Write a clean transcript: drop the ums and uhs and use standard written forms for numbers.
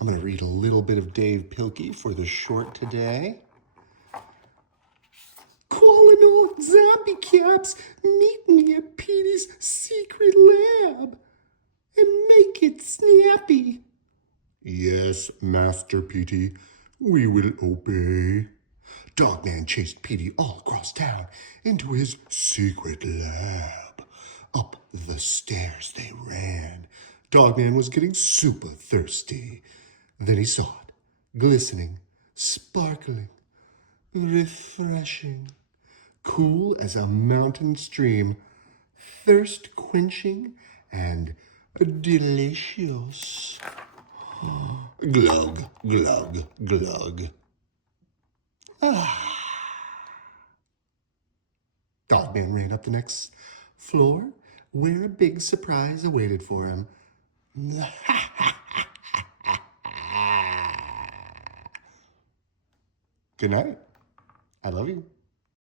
I'm going to read a little bit of Dav Pilkey for the short today. Calling all zombie caps, meet me at Petey's secret lab and make it snappy. Yes, Master Petey, we will obey. Dogman chased Petey all across town into his secret lab. Up the stairs they ran. Dogman was getting super thirsty. Then he saw it, glistening, sparkling, refreshing, cool as a mountain stream, thirst-quenching and delicious. Glug, glug, glug. Dogman ran up the next floor, where a big surprise awaited for him. Good night. I love you.